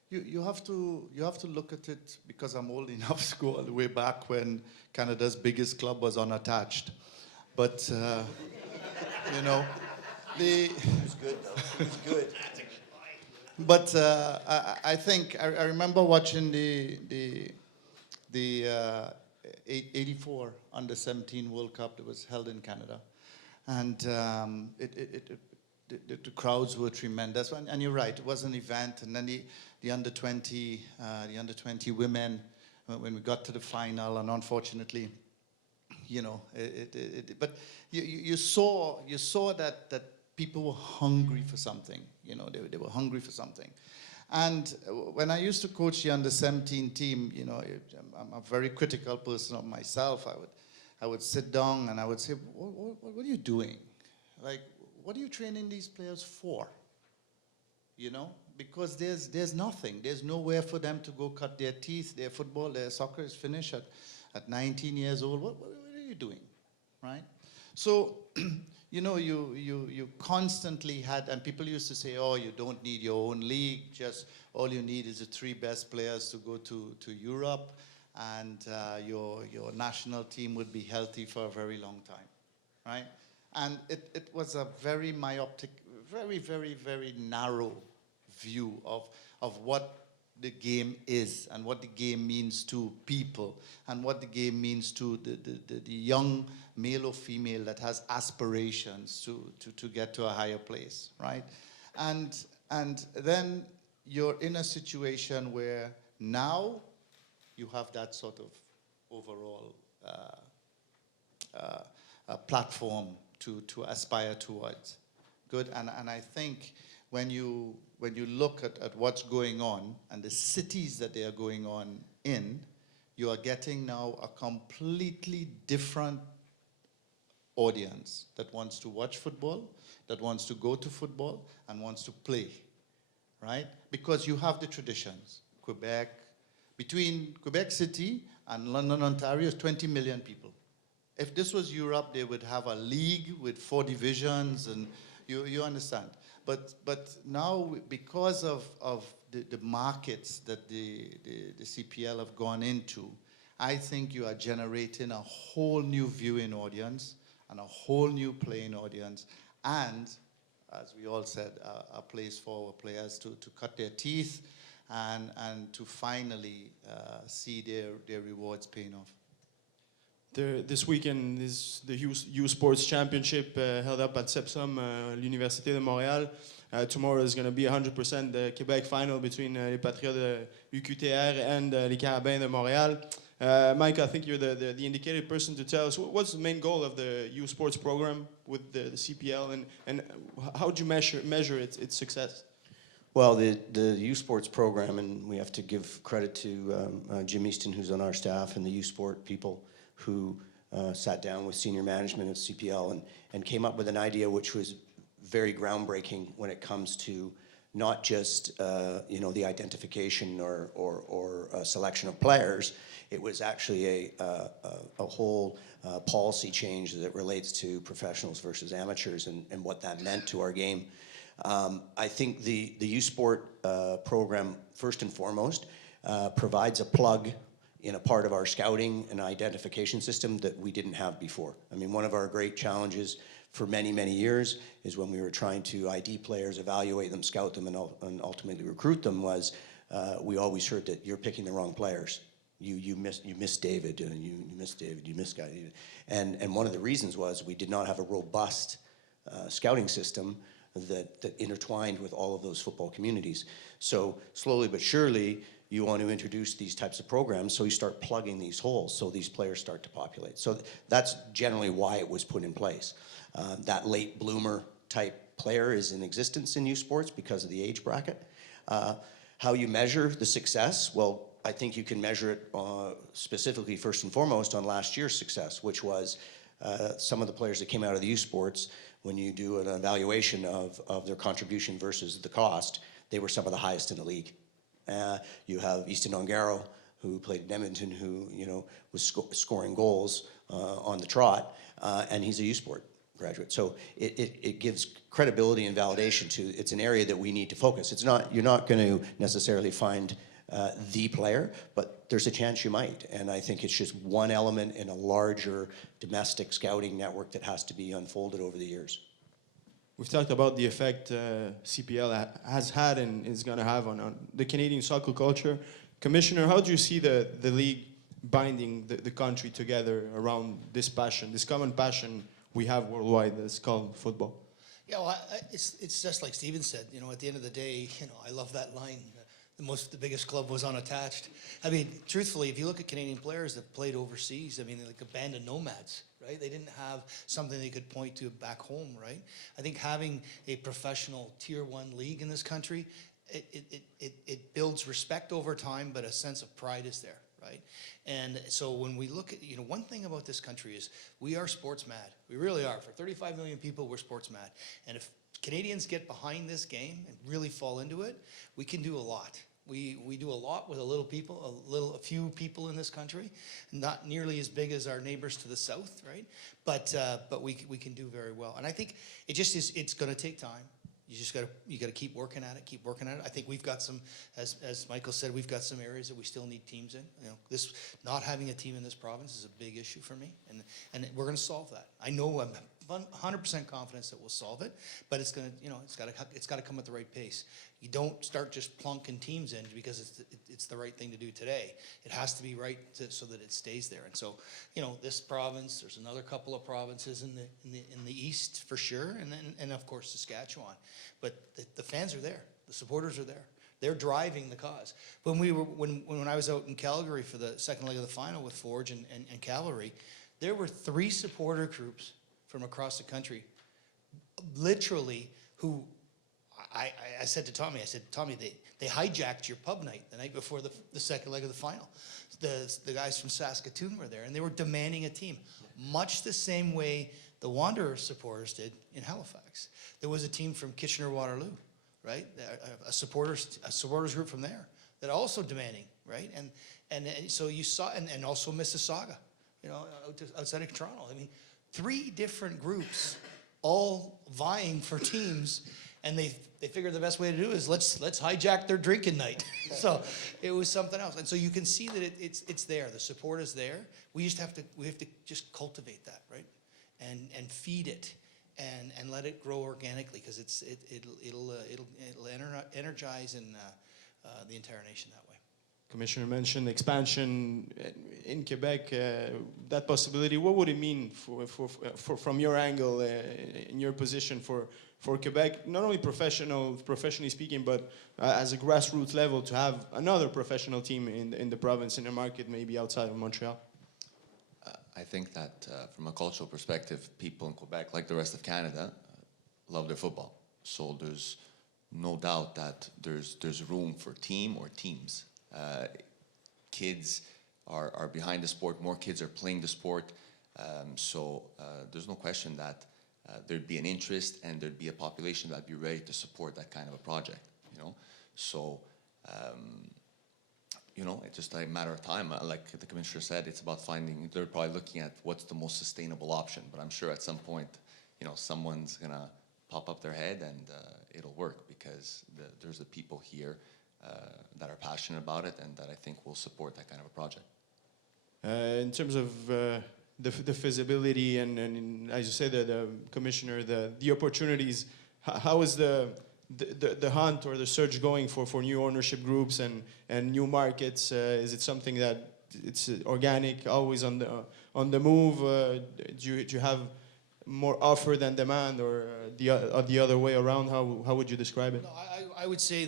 you have to look at it, because I'm old enough to go all the way back when Canada's biggest club was unattached. But you know, It was good, though. It was good. but I think I remember watching the 84 under-17 World Cup that was held in Canada, and the crowds were tremendous. And you're right, it was an event. And then the under-20 women, when we got to the final, and unfortunately, but you saw that people were hungry for something. They were hungry for something. And when I used to coach the under-17 team, I'm a very critical person of myself. I would sit down and I would say, what are you doing? Like, what are you training these players for? Because there's nothing. There's nowhere for them to go cut their teeth. Their football, their soccer is finished at 19 years old. What are you doing, right? So, you constantly had, and people used to say, oh, you don't need your own league. Just all you need is the 3 best players to go to Europe, and your national team would be healthy for a very long time, right? And it was a very myopic, very, very, very narrow view of what the game is, and what the game means to people, and what the game means to the young male or female that has aspirations to get to a higher place, right? And then you're in a situation where now you have that sort of overall platform to aspire towards. Good. And I think when you look at what's going on and the cities that they are going on in, you are getting now a completely different audience that wants to watch football, that wants to go to football, and wants to play, right? Because you have the traditions. Quebec, between Quebec City and London, Ontario, is 20 million people. If this was Europe, they would have a league with 4 divisions, and you understand. But now, because of the markets that the CPL have gone into, I think you are generating a whole new viewing audience and a whole new playing audience, and, as we all said, a place for our players to cut their teeth and to finally see their rewards paying off. This weekend is the U Sports Championship held up at CEPSOM, l'Université de Montréal. Tomorrow is going to be 100% the Quebec final between les Patriots de UQTR and les Carabins de Montréal. Mike, I think you're the indicated person to tell us what's the main goal of the U Sports program with the CPL, and how do you measure its success? Well, the U Sports program, and we have to give credit to Jim Easton, who's on our staff, and the U Sport people who sat down with senior management of CPL and came up with an idea which was very groundbreaking when it comes to not just the identification or selection of players. It was actually a whole policy change that relates to professionals versus amateurs and what that meant to our game. I think the youth sport program, first and foremost, provides a plug in a part of our scouting and identification system that we didn't have before. I mean, one of our great challenges for many, many years is when we were trying to ID players, evaluate them, scout them, and ultimately recruit them was we always heard that you're picking the wrong players. You missed David, and you missed David, you missed Guy. And one of the reasons was we did not have a robust scouting system that intertwined with all of those football communities. So slowly but surely, you want to introduce these types of programs so you start plugging these holes so these players start to populate. So that's generally why it was put in place. That late bloomer type player is in existence in youth sports because of the age bracket. How you measure the success? Well, I think you can measure it specifically first and foremost on last year's success, which was some of the players that came out of the youth sports, when you do an evaluation of their contribution versus the cost, they were some of the highest in the league. You have Easton Ongaro, who played in Edmonton, who was scoring goals on the trot, and he's a youth sport graduate. So it gives credibility and validation to, it's an area that we need to focus. It's not, you're not going to necessarily find the player, but there's a chance you might. And I think it's just one element in a larger domestic scouting network that has to be unfolded over the years. We've talked about the effect CPL has had and is going to have on the Canadian soccer culture. Commissioner, how do you see the league binding the country together around this passion, this common passion we have worldwide that's called football? Yeah, well, it's just like Steven said. At the end of the day, I love that line. The biggest club was unattached. I mean, truthfully, if you look at Canadian players that played overseas, I mean, they're like a band of nomads, right? They didn't have something they could point to back home, right? I think having a professional Tier 1 league in this country, it builds respect over time, but a sense of pride is there, right? And so when we look at, one thing about this country is we are sports mad. We really are. For 35 million people, we're sports mad. And if Canadians get behind this game and really fall into it, we can do a lot. We do a lot with a few people in this country, not nearly as big as our neighbors to the south, right? But we can do very well. And I think it just is. It's going to take time. You got to keep working at it. I think we've got some, as Michael said, we've got some areas that we still need teams in. This not having a team in this province is a big issue for me, and we're going to solve that. I know I'm 100% confidence that we'll solve it, but it's going to, it's got to come at the right pace. You don't start just plunking teams in because it's the right thing to do today. It has to be right so that it stays there. And so, this province, there's another couple of provinces in the east for sure, and of course Saskatchewan. But the fans are there, the supporters are there. They're driving the cause. When I was out in Calgary for the second leg of the final with Forge and Cavalry, there were 3 supporter groups from across the country, literally, who I said to Tommy, Tommy, they hijacked your pub night the night before the second leg of the final. The guys from Saskatoon were there, and they were demanding a team, much the same way the Wanderers supporters did in Halifax. There was a team from Kitchener-Waterloo, right? A supporters group from there that are also demanding, right? And so you saw, and also Mississauga, outside of Toronto. I mean, 3 different groups all vying for teams, and they figured the best way to do it is let's hijack their drinking night. So it was something else, and so you can see that it's there. The support is there. We have to just cultivate that, right, and feed it and let it grow organically, because it'll energize the entire nation that way. Commissioner mentioned expansion in Quebec. That possibility, what would it mean from your angle, in your position for Quebec, not only professionally speaking, but as a grassroots level, to have another professional team in the province, in a market maybe outside of Montreal? I think that from a cultural perspective, people in Quebec, like the rest of Canada, love their football. So there's no doubt that there's room for team or teams. Kids are behind the sport. More kids are playing the sport. There's no question that there'd be an interest and there'd be a population that'd be ready to support that kind of a project, you know. You know, it's just a matter of time. Like the commissioner said, it's about finding, they're probably looking at what's the most sustainable option, but I'm sure at some point, you know, someone's gonna pop up their head and it'll work, because there's the people here that are passionate about it and that I think will support that kind of a project. In terms of the feasibility and as you say, the commissioner, the opportunities, how is the hunt or the search going for new ownership groups and new markets? Is it something that it's organic, always on the move? Do you have more offer than demand, or the other way around? How would you describe it? No, I would say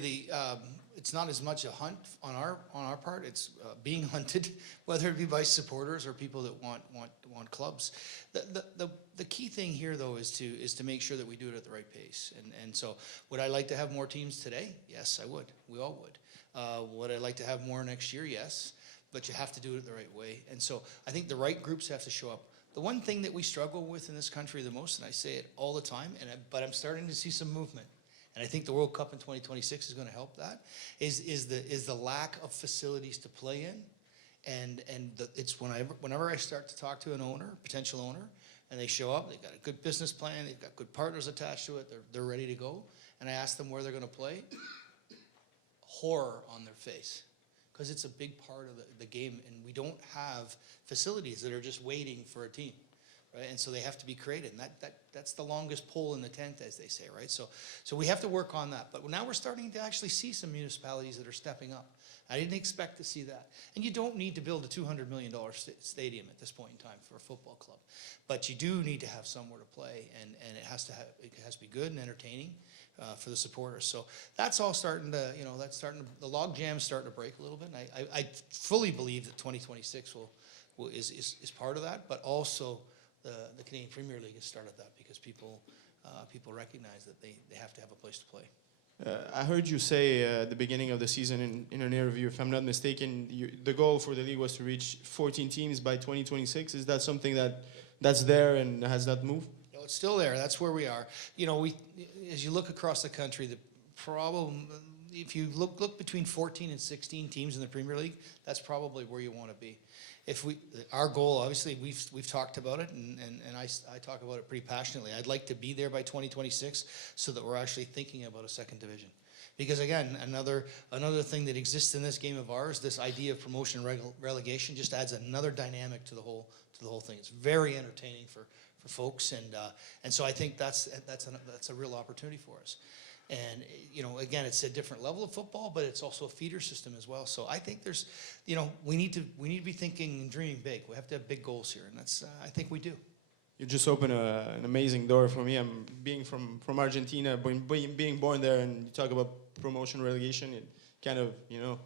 it's not as much a hunt on our part. It's being hunted, whether it be by supporters or people that want clubs. The key thing here, though, is to make sure that we do it at the right pace. And so, would I like to have more teams today? Yes, I would. We all would. Would I like to have more next year? Yes. But you have to do it the right way. And so, I think the right groups have to show up. The one thing that we struggle with in this country the most, and I say it all the time, but I'm starting to see some movement, and I think the World Cup in 2026 is going to help that, is the lack of facilities to play in. It's whenever I start to talk to an owner, potential owner, and they show up, they've got a good business plan, they've got good partners attached to it, they're ready to go, and I ask them where they're going to play, horror on their face. Because it's a big part of the game, and we don't have facilities that are just waiting for a team, right? And so they have to be created, and that's the longest pole in the tent, as they say, right? So we have to work on that. But now we're starting to actually see some municipalities that are stepping up. I didn't expect to see that. And you don't need to build a $200 million stadium at this point in time for a football club, but you do need to have somewhere to play, and it has to be good and entertaining. For the supporters. So that's all starting to, the log jam's starting to break a little bit. And I fully believe that 2026 is part of that, but also the Canadian Premier League has started that, because people recognize that they have to have a place to play. I heard you say at the beginning of the season in an interview, if I'm not mistaken, the goal for the league was to reach 14 teams by 2026. Is that something that's there and has not moved? It's still there. That's where we are. As you look across the country, the problem, if you look between 14 and 16 teams in the Premier League, that's probably where you want to be. Our goal, obviously, we've talked about it, and I talk about it pretty passionately. I'd like to be there by 2026, so that we're actually thinking about a second division. Because again, another thing that exists in this game of ours, this idea of promotion relegation, just adds another dynamic to the whole thing. It's very entertaining for folks, and so I think that's a real opportunity for us. And again, it's a different level of football, but it's also a feeder system as well. So I think there's, we need to be thinking and dreaming big. We have to have big goals here, and that's I think we do. You just opened an amazing door for me. I'm being from Argentina, being born there, and you talk about promotion relegation. It kind of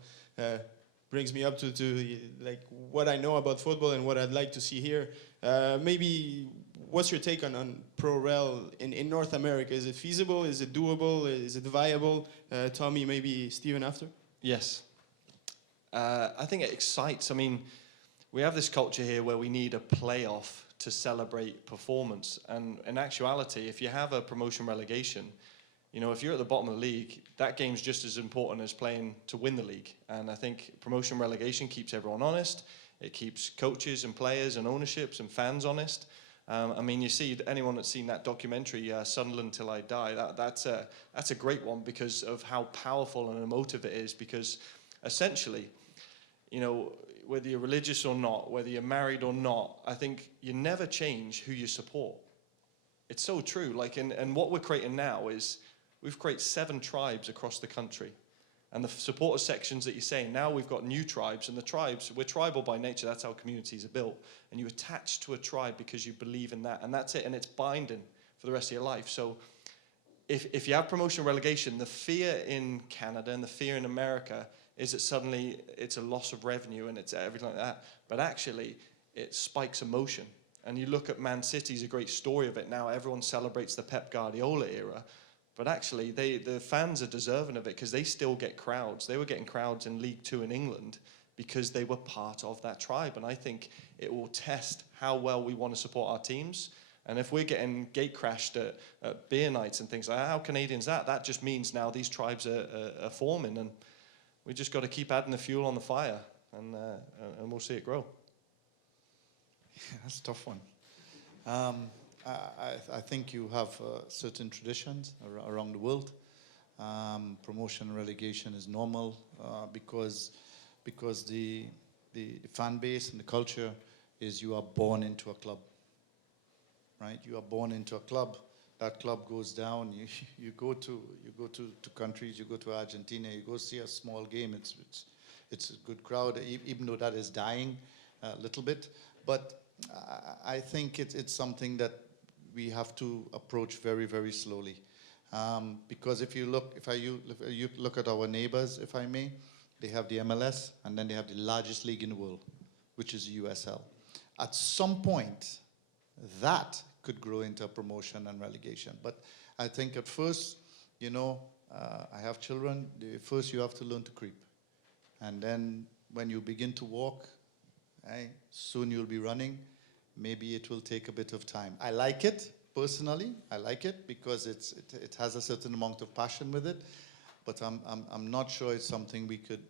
brings me up to like what I know about football and what I'd like to see here. Maybe what's your take on pro rel in North America? Is it feasible? Is it doable? Is it viable? Tommy, maybe Steven after? Yes. I think it excites. I mean, we have this culture here where we need a playoff to celebrate performance. And in actuality, if you have a promotion relegation, if you're at the bottom of the league, that game's just as important as playing to win the league. And I think promotion relegation keeps everyone honest. It keeps coaches and players and ownerships and fans honest. I mean, you see, anyone that's seen that documentary, Sunderland Till I Die, that's a great one because of how powerful and emotive it is. Because essentially, whether you're religious or not, whether you're married or not, I think you never change who you support. It's so true. And what we're creating now is we've created 7 tribes across the country. And the supporter sections that you're saying, now we've got new tribes, and the tribes, we're tribal by nature, that's how communities are built. And you attach to a tribe because you believe in that, and that's it, and it's binding for the rest of your life. So if you have promotion relegation, the fear in Canada and the fear in America is that suddenly it's a loss of revenue and it's everything like that. But actually, it spikes emotion. And you look at Man City, is a great story of it now. Everyone celebrates the Pep Guardiola era. But actually, the fans are deserving of it because they still get crowds. They were getting crowds in League 2 in England because they were part of that tribe. And I think it will test how well we want to support our teams. And if we're getting gate crashed at beer nights and things like that, how Canadians that just means now these tribes are forming, and we just got to keep adding the fuel on the fire, and we'll see it grow. Yeah, that's a tough one. I think you have certain traditions around the world. Promotion and relegation is normal because the fan base and the culture is you are born into a club, right? You are born into a club. That club goes down. You go to countries. You go to Argentina. You go see a small game. It's a good crowd, even though that is dying a little bit. But I think it's something that we have to approach very, very slowly. Because if you look at our neighbors, if I may, they have the MLS, and then they have the largest league in the world, which is the USL. At some point, that could grow into promotion and relegation. But I think at first, I have children. First, you have to learn to creep, and then when you begin to walk, soon you'll be running. Maybe it will take a bit of time. I like it. Personally, I like it because it has a certain amount of passion with it, but I'm not sure it's something we could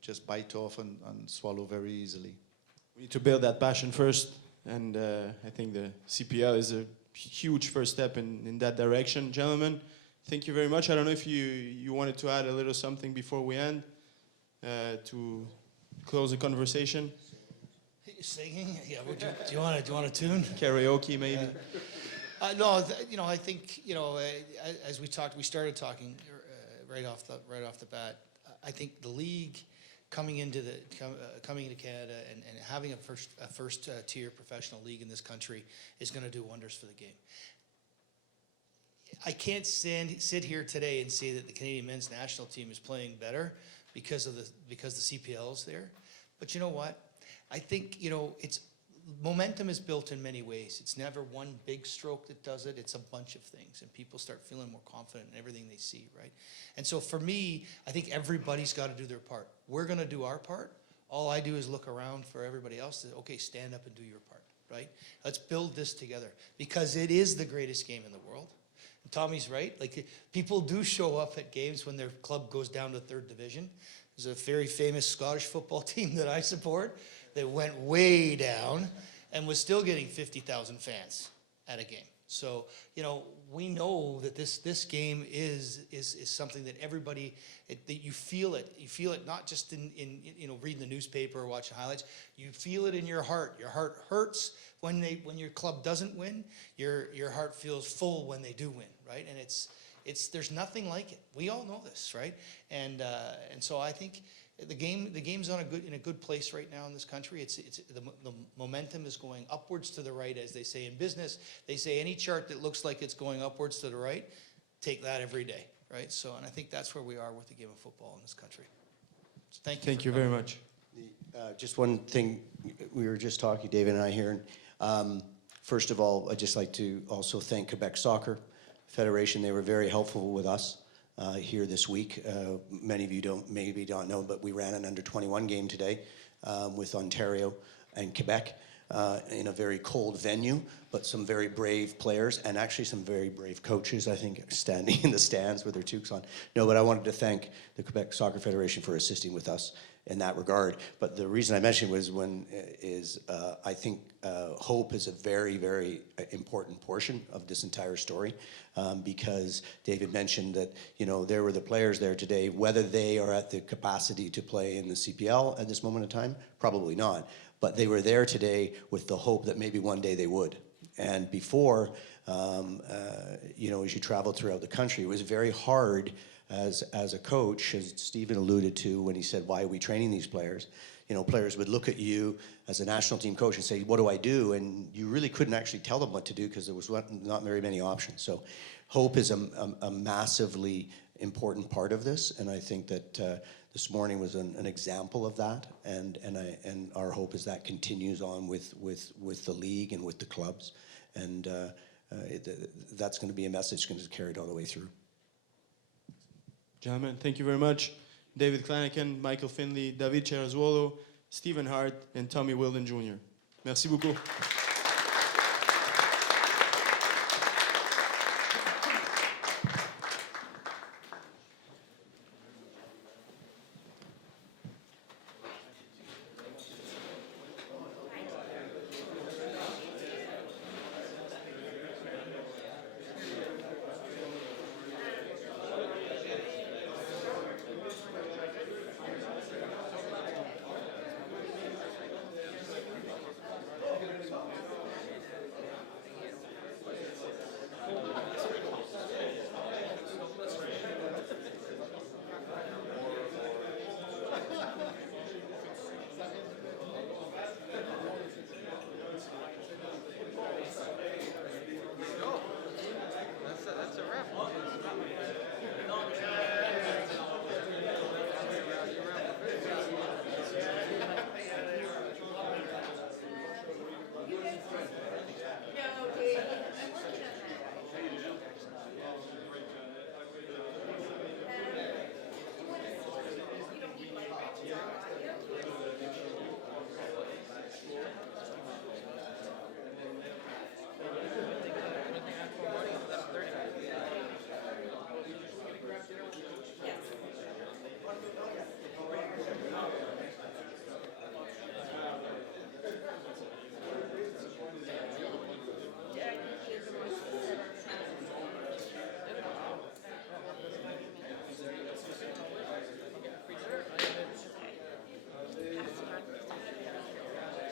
just bite off and swallow very easily. We need to build that passion first, and I think the CPL is a huge first step in that direction. Gentlemen, thank you very much. I don't know if you wanted to add a little something before we end to close the conversation. Singing? Yeah. Do you want a tune? Karaoke, maybe. No, I think as we started talking right off the bat. I think the league coming into Canada and having a first tier professional league in this country is going to do wonders for the game. I can't sit here today and say that the Canadian men's national team is playing better because the CPL is there, but you know what? I think it's. Momentum is built in many ways. It's never one big stroke that does it. It's a bunch of things, and people start feeling more confident in everything they see, right? And so for me, I think everybody's got to do their part. We're going to do our part. All I do is look around for everybody else to, okay, stand up and do your part, right? Let's build this together because it is the greatest game in the world. And Tommy's right. Like, people do show up at games when their club goes down to third division. There's a very famous Scottish football team that I support that went way down and was still getting 50,000 fans at a game. So, we know that this game is something that everybody, that you feel it. You feel it not just in reading the newspaper or watching highlights. You feel it in your heart. Your heart hurts when your club doesn't win. Your heart feels full when they do win, right? And there's nothing like it. We all know this, right? And so I think the game's in a good place right now in this country. The momentum is going upwards to the right, as they say in business. They say any chart that looks like it's going upwards to the right, take that every day, right? So, and I think that's where we are with the game of football in this country. So thank you Very much. Just one thing, we were just talking, David and I here. First of all, I'd just like to also thank Quebec Soccer Federation. They were very helpful with us here this week. Many of you maybe don't know, but we ran an under-21 game today with Ontario and Quebec in a very cold venue, but some very brave players and actually some very brave coaches, I think, standing in the stands with their toques on. No, but I wanted to thank the Quebec Soccer Federation for assisting with us in that regard. But the reason I mentioned was I think hope is a very, very important portion of this entire story, because David mentioned that there were the players there today. Whether they are at the capacity to play in the CPL at this moment in time, probably not. But they were there today with the hope that maybe one day they would. And before, as you travel throughout the country, it was very hard as a coach, as Stephen alluded to when he said, why are we training these players? Players would look at you as a national team coach and say, what do I do? And you really couldn't actually tell them what to do because there was not very many options. So hope is a massively important part of this. And I think that this morning was an example of that. And our hope is that continues on with the league and with the clubs. And that's going to be a message going to be carried all the way through. Gentlemen, thank you very much. David Klaniken, Michael Finley, David Cherasuolo, Stephen Hart, and Tommy Wilden Jr. Merci beaucoup.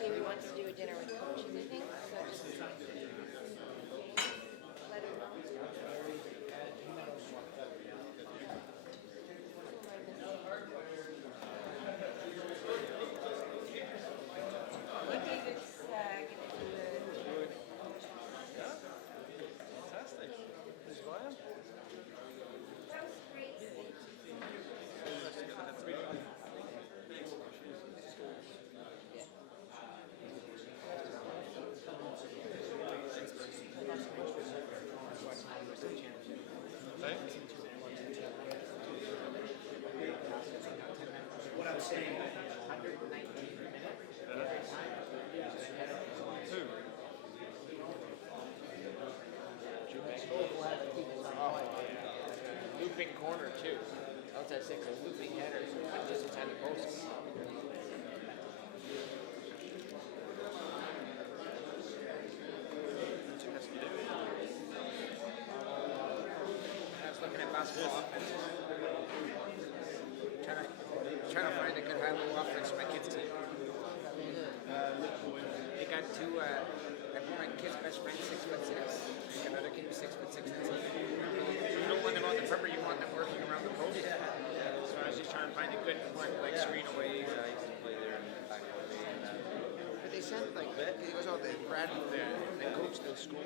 Jamie wants to do a dinner with coaches, I think. So just let her know. What David's gonna do Fantastic. Is Ryan? That was great. Looping corner too. Outside six, a looping header, just inside the post. That's looking at basketball offense. Trying to find a good high-low offense for my kids' team. They got two. My kid's best friend 6'6". Another kid who's 6'6" in the team. You don't want them on the perimeter, you want them working around the post. So I was just trying to find a good one, like screen away. I used to play there in the back of the day. But they sent like, it was all the Brad, the coach, the school.